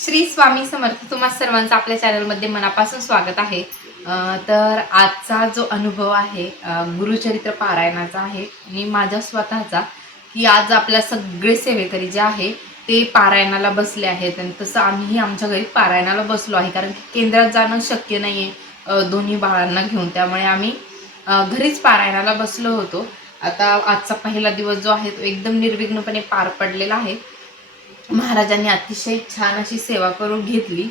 श्री स्वामी समर्थ. तुम्हा सर्वांचं आपल्या चॅनलमध्ये मनापासून स्वागत आहे. तर आजचा जो अनुभव आहे गुरुचरित्र पारायणाचा आहे आणि माझ्या स्वतःचा, की आज आपल्या सगळे सेवेकरी जे आहे ते पारायणाला बसले आहेत आणि तसं आम्हीही आमच्या घरी पारायणाला बसलो आहे, कारण की केंद्रात जाणं शक्य नाही आहे दोन्ही बाळांना घेऊन. त्यामुळे आम्ही घरीच पारायणाला बसलो होतो. आता आजचा पहिला दिवस जो आहे तो एकदम निर्विघ्नपणे पार पडलेला आहे. महाराजांनी अतिशय छान अशी सेवा करून घेतली.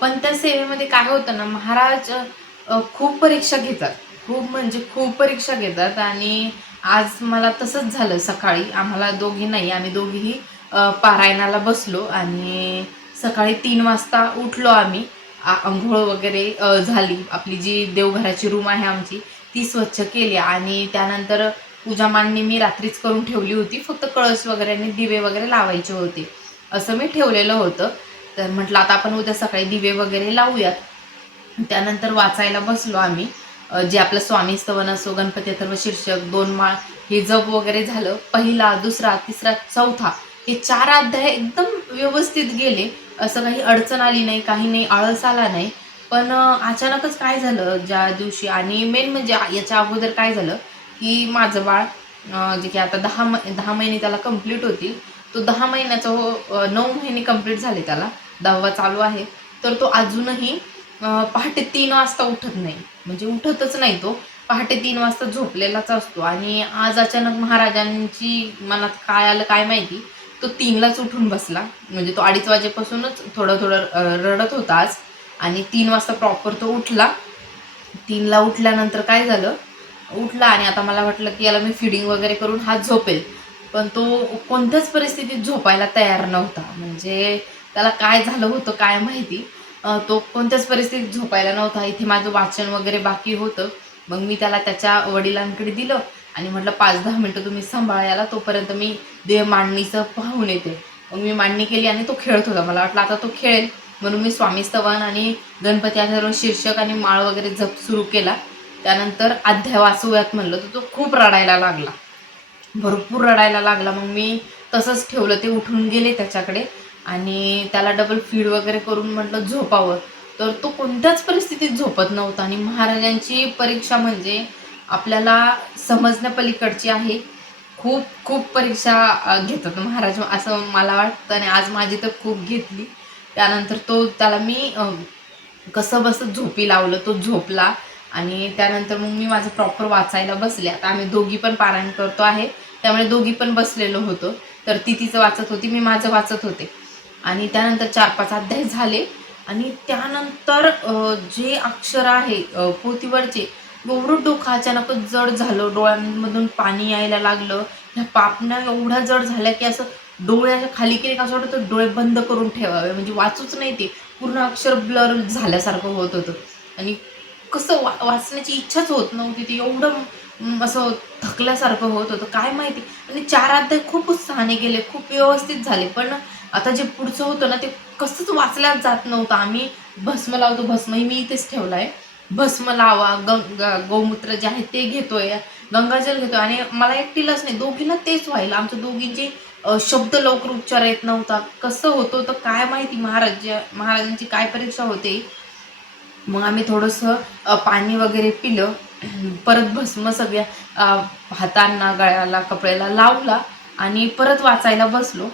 पण त्या सेवेमध्ये काय होतं ना, महाराज खूप परीक्षा घेतात. खूप म्हणजे खूप परीक्षा घेतात आणि आज मला तसंच झालं. सकाळी आम्हाला दोघी नाही, आम्ही दोघीही पारायणाला बसलो आणि सकाळी 3 वाजता उठलो आम्ही. अंघोळ वगैरे झाली. आपली जी देवघराची रूम आहे आमची ती स्वच्छ केली आणि त्यानंतर पूजा मांडणी मी रात्रीच करून ठेवली होती. फक्त कळस वगैरे आणि दिवे वगैरे लावायचे होते. असं मी ठेवलेलं होतं. तर म्हटलं आता आपण उद्या सकाळी दिवे वगैरे लावूयात. त्यानंतर वाचायला बसलो आम्ही. जे आपलं स्वामी स्तवन असो, गणपती अथर्व शीर्षक, 2 माळ हे जप वगैरे झालं. पहिला, दुसरा, तिसरा, चौथा हे 4 अध्याय एकदम व्यवस्थित गेले. असं काही अडचण आली नाही, काही नाही, आळस आला नाही. पण अचानकच काय झालं ज्या दिवशी, आणि मेन म्हणजे याच्या अगोदर काय झालं, की माझं बाळ जे की आता 10 महिने त्याला कंप्लीट होतील. तो 10 महिन्याचा 9 महिने कंप्लीट झाले त्याला, 10वा चालू आहे. तर तो अजूनही पहाटे 3 वाजता उठत नाही. म्हणजे उठतच नाही तो. पहाटे 3 वाजता झोपलेलाच असतो आणि आज अचानक महाराजांची मनात काय आलं काय माहिती, तो 3लाच उठून बसला. म्हणजे तो 2:30 वाजेपासूनच थोडं थोडं रडत होता आज आणि 3 वाजता प्रॉपर तो उठला. 3ला उठल्यानंतर काय झालं, उठला आणि आता मला वाटलं की याला मी फीडिंग वगैरे करून हा झोपेल. पण तो कोणत्याच परिस्थितीत झोपायला तयार नव्हता. म्हणजे त्याला काय झालं होतं काय माहिती. तो कोणत्याच परिस्थितीत झोपायला नव्हता. इथे माझं वाचन वगैरे बाकी होतं. मग मी त्याला त्याच्या वडिलांकडे दिलं आणि म्हटलं 5-10 मिनिटं तुम्ही सांभाळा याला, तोपर्यंत मी देव मांडणीचं पाहून येते. मग मी मांडणी केली आणि तो खेळत होता. मला वाटलं आता तो खेळेल, म्हणून मी स्वामी स्तवन आणि गणपती अथर्व शीर्षक आणि माळ वगैरे जप सुरू केला. त्यानंतर अध्याय वाचूयात म्हणलं तर तो खूप रडायला लागला. भरपूर रडायला लागला. मग मी तसंच ठेवलं. ते उठून गेले त्याच्याकडे आणि त्याला डबल फीड वगैरे करून म्हटलं झोपावं. तर तो कोणत्याच परिस्थितीत झोपत नव्हता आणि महाराजांची परीक्षा म्हणजे आपल्याला समजण्यापलीकडची आहे. खूप खूप परीक्षा घेतात महाराज असं मला वाटतं आणि आज माझी तर खूप घेतली. त्यानंतर त्याला मी कसं बसं झोपी लावलं. तो झोपला आणि त्यानंतर मग मी माझं प्रॉपर वाचायला बसले. आता आम्ही दोघी पण पारायण करतो आहे, त्यामुळे दोघी पण बसलेलो होतो. तर ती तिचं वाचत होती, मी माझं वाचत होते आणि त्यानंतर 4-5 अध्याय झाले आणि त्यानंतर जे अक्षर आहे पोथीवरचे, एवढं डोकं अचानकच जड झालं. डोळ्यांमधून पाणी यायला लागलं. ह्या पापण्या एवढ्या जड झाल्या की असं डोळ्याच्या खाली केले का असं वाटत होतं डोळे बंद करून ठेवावे, म्हणजे वाचूच नाही. ते पूर्ण अक्षर ब्लर झाल्यासारखं होत होतं आणि कसं वाचण्याची इच्छाच होत नव्हती. ते एवढं असं थकल्यासारखं होत होतं काय माहिती. आणि 4 अध्याय खूप उत्साहाने गेले, खूप व्यवस्थित झाले. पण आता जे पुढचं होतं ना, ते कसंच वाचल्याच जात नव्हतं. आम्ही भस्म लावतो, भस्मही मी इथेच ठेवला आहे. भस्म लावा, गौमूत्र जे आहे ते घेतोय, गंगाजल घेतोय आणि मला एकटीलाच नाही, दोघींना तेच व्हायला. आमच्या दोघींचे शब्द लवकर उच्चार येत नव्हता. कसं होतं होतं काय माहिती. महाराजांची काय परीक्षा होते. मग आम्ही थोडंसं पाणी वगैरे पिलं. परत भस्म सगळ्या हातांना, गळ्याला, कपड्याला लावला आणि परत वाचायला बसलो.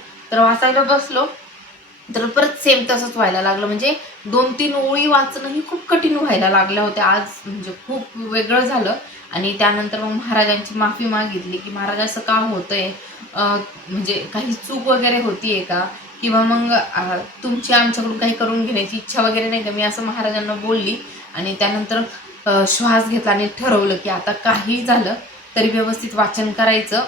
तर परत सेम तसंच व्हायला लागलं. म्हणजे 2-3 ओळी वाचणंही खूप कठीण व्हायला लागल्या होत्या आज. म्हणजे खूप वेगळं झालं आणि त्यानंतर मग महाराजांची माफी मागितली, की महाराज असं का होतंय? म्हणजे काही चूक वगैरे होतीये का? किंवा मग तुमची आमच्याकडून काही करून घेण्याची इच्छा वगैरे नाही का? मी असं महाराजांना बोलली आणि त्यानंतर श्वास घेतला आणि ठरवलं, की आता काहीही झालं तरी व्यवस्थित वाचन करायचं.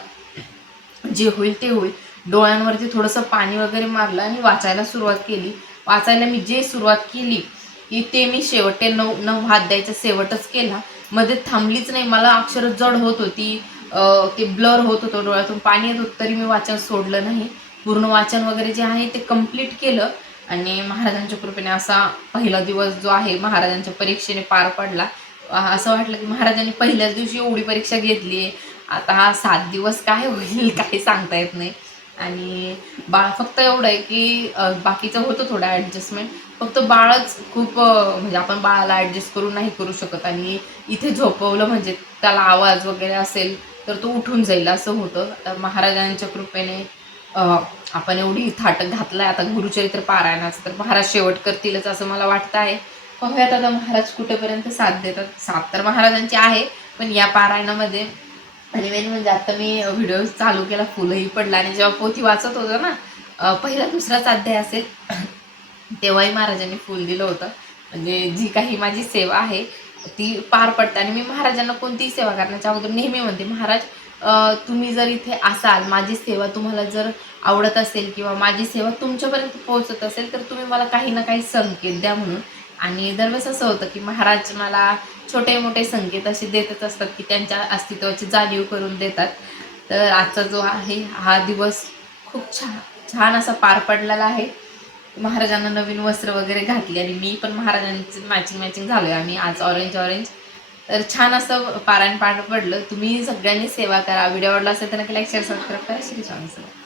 जे होईल ते होईल. डोळ्यांवरती थोडंसं पाणी वगैरे मारलं आणि वाचायला सुरुवात केली. वाचायला मी जे सुरुवात केली, की ते मी शेवटचे 9 अध्यायाचा शेवटच केला. मध्ये थांबलीच नाही. मला अक्षरं जड होत होती. ते ब्लर होत होतं, डोळ्यातून पाणी येत होतं, तरी मी वाचन सोडलं नाही. पूर्ण वाचन वगैरे जे आहे ते कंप्लीट केलं आणि महाराजांच्या कृपेने असा पहिला दिवस जो आहे महाराजांच्या परीक्षेने पार पडला. असं वाटलं की महाराजांनी पहिल्याच दिवशी एवढी परीक्षा घेतली आहे. आता हा 7 दिवस काय होईल काही सांगता येत नाही. आणि बाळ फक्त एवढं आहे की बाकीचं होतं थोडं ॲडजस्टमेंट, फक्त बाळच खूप म्हणजे आपण बाळाला ॲडजस्ट करून नाही करू शकत. आणि इथे झोपवलं म्हणजे त्याला आवाज वगैरे असेल तर तो उठून जाईल असं होतं. तर महाराजांच्या कृपेने आपण एवढी थाट घातलाय आता गुरुचरित्र पारायणाचं, तर महाराज शेवट करतीलच असं मला वाटतं आहे. पाहूयात आता महाराज कुठेपर्यंत साथ देतात. साथ तर महाराजांची आहे, पण या पारायणामध्ये. आणि मेन म्हणजे आता मी व्हिडिओ चालू केला, फुलंही पडलं आणि जेव्हा पोथी वाचत होतो ना, पहिला दुसराच अध्याय असेल तेव्हाही महाराजांनी फुल दिलं होतं. म्हणजे जी काही माझी सेवा आहे ती पार पडते. आणि मी महाराजांना कोणतीही सेवा करण्याच्या अगोदर नेहमी म्हणते, महाराज तुम्ही जर इथे असाल, माझी सेवा तुम्हाला जर आवडत असेल किंवा माझी सेवा तुमच्यापर्यंत पोहोचत असेल, तर तुम्ही मला काही ना काही संकेत द्या म्हणून. आणि दरवेळेस असं होतं की महाराज मला छोटे मोठे संकेत असे देतच असतात की त्यांच्या अस्तित्वाची जाणीव करून देतात. तर आजचा जो आहे हा दिवस खूप छान छान असा पार पडलेला आहे. महाराजांना नवीन वस्त्र वगैरे घातली आणि मी पण महाराजांची मॅचिंग मॅचिंग झालोय आम्ही आज ऑरेंज ऑरेंज. तर छान असं पारायण पार पडलं. तुम्ही सगळ्यांनी सेवा करा. व्हिडिओ आवडला असेल तर नक्की लाईक शेअर सबस्क्राईब करा. श्री स्वामी समर्थ.